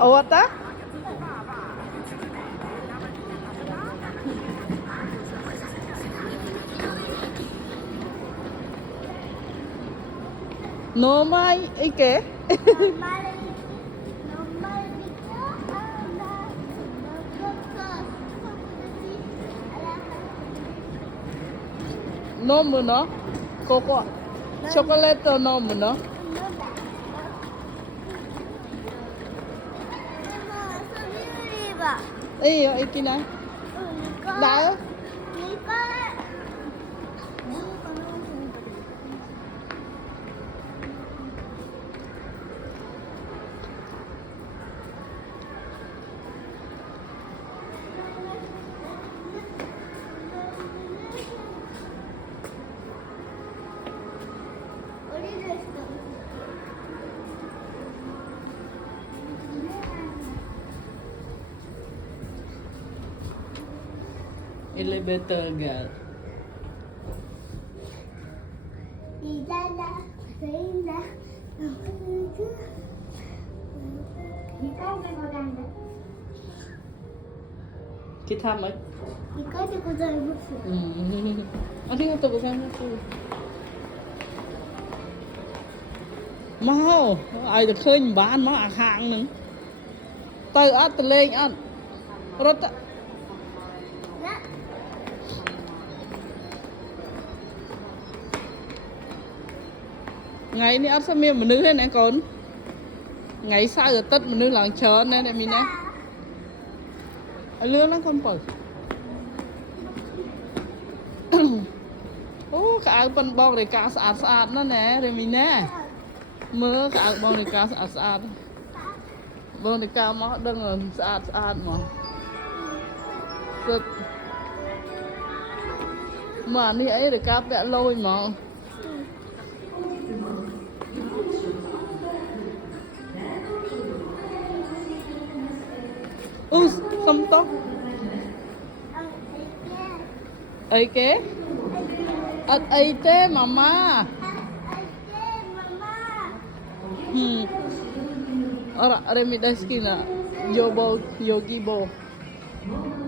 Ủa ta? Normal ike. Nome no? Coco. Chocolate nome no? Ê, iki na. Đã. Elevator girl. Kita mat. Arigatou gozaimasu. Mau, ai được khơi bán mà hàng nữa. Từ ắt từ lên ăn. Rất ngày này ăn sao miệng mà nữ thế này con ngày sao giờ tất mà nữ làng chờ nên này mình nè lươn nó không phải ô cả phần bong này cá sạt nó nè rồi mình nè mưa cả bong này cá sạt bong này cá mà đừng là sạt mà mà đi ấy để cá vẽ lôi mà không tốt ấy kế ấy thế mama ở đây mình đây skin là yogi bo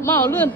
mau luôn